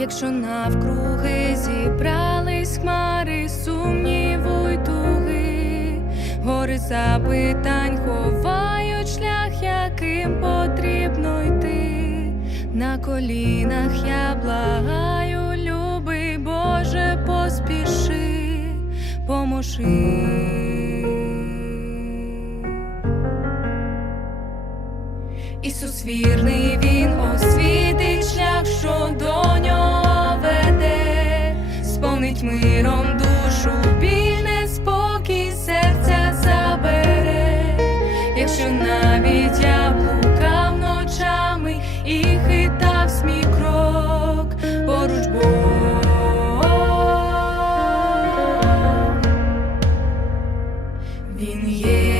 якщо навкруги зібрались хмари, сумніву й туги, гори запитань ховають шлях, яким потрібно йти. На колінах я благаю, любий Боже, поспіши, поможи. Ісус вірний, Він освітить сповнить миром душу, біль неспокій серця забере, якщо навіть я блукав ночами і хитав смій крок, поруч Бог. Він є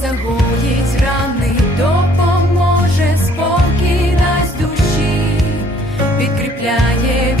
загоїть рани, допоможе, спокій нас душі, підкріпляє